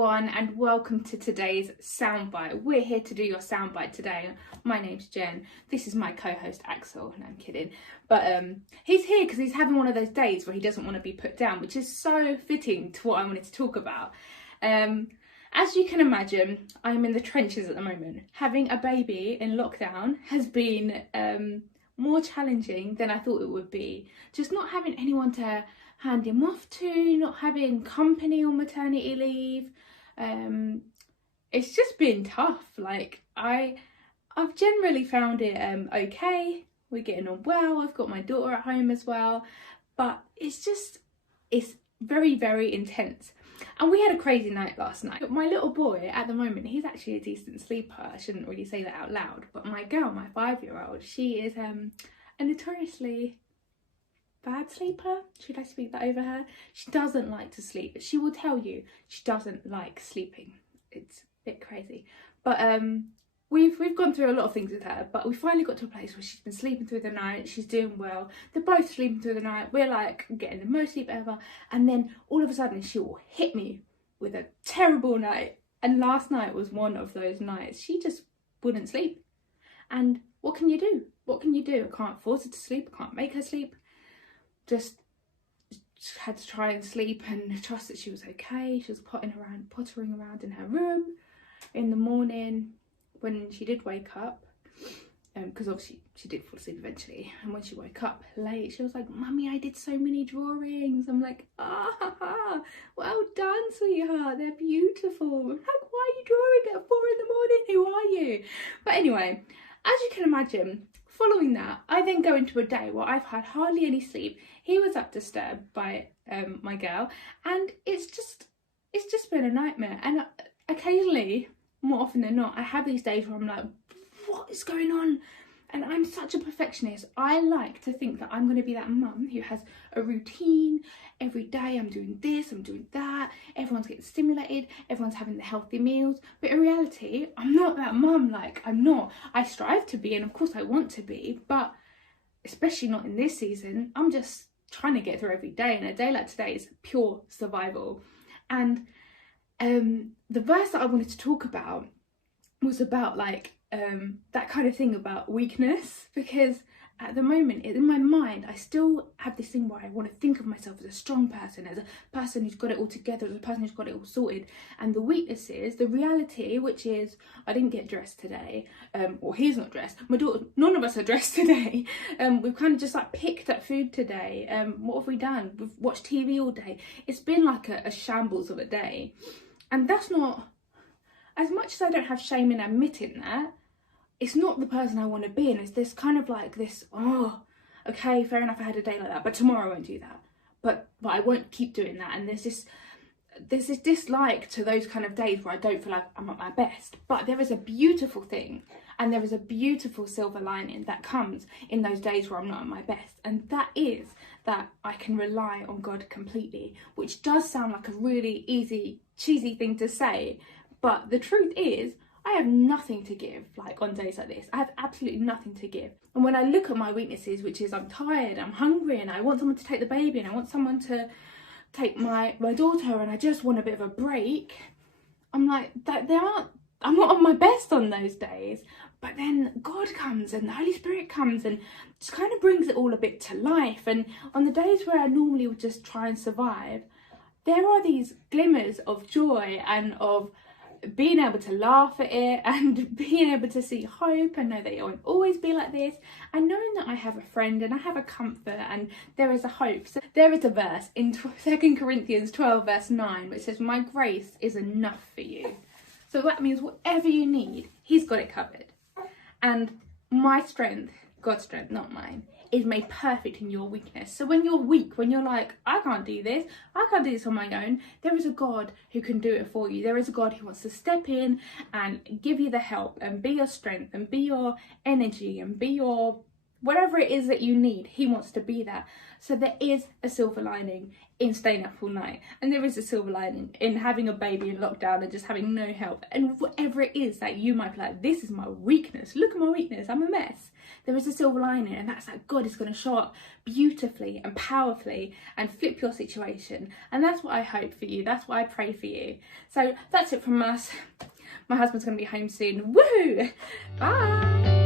everyone, and welcome to today's Soundbite. We're here to do your Soundbite today. My name's Jen. This is my co-host Axel. No, I'm kidding. But he's here because he's having one of those days where he doesn't want to be put down, which is so fitting to what I wanted to talk about. As you can imagine, I'm in the trenches at the moment. Having a baby in lockdown has been more challenging than I thought it would be. Just not having anyone to hand him off to, not having company on maternity leave. It's just been tough. Like I've generally found it okay. We're getting on well. I've got my daughter at home as well, but it's very, very intense. And we had a crazy night last night. My little boy at the moment, he's actually a decent sleeper. I shouldn't really say that out loud, but my girl, my 5-year-old, she is a notoriously bad sleeper. Should I speak that over her? She doesn't like to sleep. She will tell you she doesn't like sleeping. It's a bit crazy. But we've gone through a lot of things with her, but we finally got to a place where she's been sleeping through the night. She's doing well. They're both sleeping through the night. We're like getting the most sleep ever. And then all of a sudden she will hit me with a terrible night. And last night was one of those nights. She just wouldn't sleep. And what can you do? What can you do? I can't force her to sleep. I can't make her sleep. Just had to try and sleep and trust that she was okay. She was pottering around in her room in the morning when she did wake up, because obviously she did fall asleep eventually. And when she woke up late, she was like, "Mummy, I did so many drawings." I'm like, "Ah, well done, sweetheart. They're beautiful." I'm like, "Why are you drawing at 4 in the morning? Who are you?" But anyway, as you can imagine, following that, I then go into a day where I've had hardly any sleep. He was up disturbed by my girl, and it's just been a nightmare. And occasionally, more often than not, I have these days where I'm like, what is going on? And I'm such a perfectionist. I like to think that I'm going to be that mum who has a routine. Every day I'm doing this, I'm doing that. Everyone's getting stimulated. Everyone's having the healthy meals. But in reality, I'm not that mum. Like, I'm not. I strive to be, and of course I want to be. But especially not in this season. I'm just trying to get through every day. And a day like today is pure survival. And the verse that I wanted to talk about was about like that kind of thing about weakness, because at the moment in my mind I still have this thing where I want to think of myself as a strong person, as a person who's got it all together, as a person who's got it all sorted. And the weakness is the reality, which is I didn't get dressed today, or he's not dressed, my daughter, none of us are dressed today. We've kind of just like picked up food today. What have we done? We've watched TV all day. It's been like a shambles of a day. And that's not, as much as I don't have shame in admitting that, it's not the person I want to be. And it's this kind of like this, oh, okay, fair enough, I had a day like that, but tomorrow I won't do that. But I won't keep doing that. And there's this dislike to those kind of days where I don't feel like I'm at my best. But there is a beautiful thing, and there is a beautiful silver lining that comes in those days where I'm not at my best. And that is that I can rely on God completely, which does sound like a really easy, cheesy thing to say. But the truth is, I have nothing to give, like on days like this. I have absolutely nothing to give. And when I look at my weaknesses, which is I'm tired, I'm hungry, and I want someone to take the baby, and I want someone to take my daughter, and I just want a bit of a break, I'm like, I'm not on my best on those days. But then God comes and the Holy Spirit comes and just kind of brings it all a bit to life. And on the days where I normally would just try and survive, there are these glimmers of joy and of being able to laugh at it and being able to see hope and know that it won't always be like this, and knowing that I have a friend and I have a comfort and there is a hope. So there is a verse in 2 Corinthians 12 verse 9 which says, "My grace is enough for you." So that means whatever you need, he's got it covered. And my strength, God's strength, not mine, is made perfect in your weakness. So when you're weak, when you're like, I can't do this on my own, there is a God who can do it for you. There is a God who wants to step in and give you the help and be your strength and be your energy and be your whatever it is that you need, he wants to be there. So there is a silver lining in staying up all night, and there is a silver lining in having a baby in lockdown and just having no help, and whatever it is that you might be like, this is my weakness, look at my weakness, I'm a mess. There is a silver lining, and that's that God is going to show up beautifully and powerfully and flip your situation. And that's what I hope for you, that's what I pray for you. So that's it from us. My husband's going to be home soon. Woohoo! Bye!